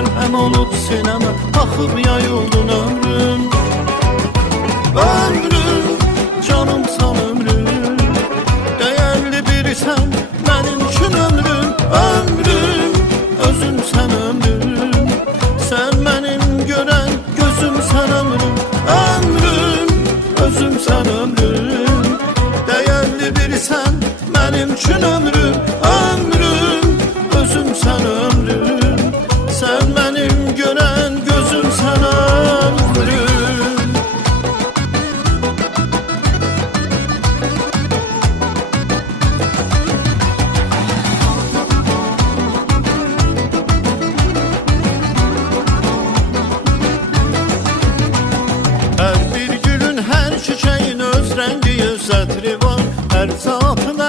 Məlhəm olub sinəmə, axıb yayıldın ömrüm. Ömrüm, canımsan ömrüm, dəyərli birisən mənim üçün ömrüm. Ömrüm, özümsən ömrüm, sən mənim görən gözümsən ömrüm. Ömrüm, özümsən ömrüm, dəyərli birisən mənim üçün ömrüm. Ömrüm, özümsən ömrüm, sən mənim görən gözümsən ömrüm. Hər bir gülün, hər çiçəyin öz rəngi, öz ətri var. Hər zatın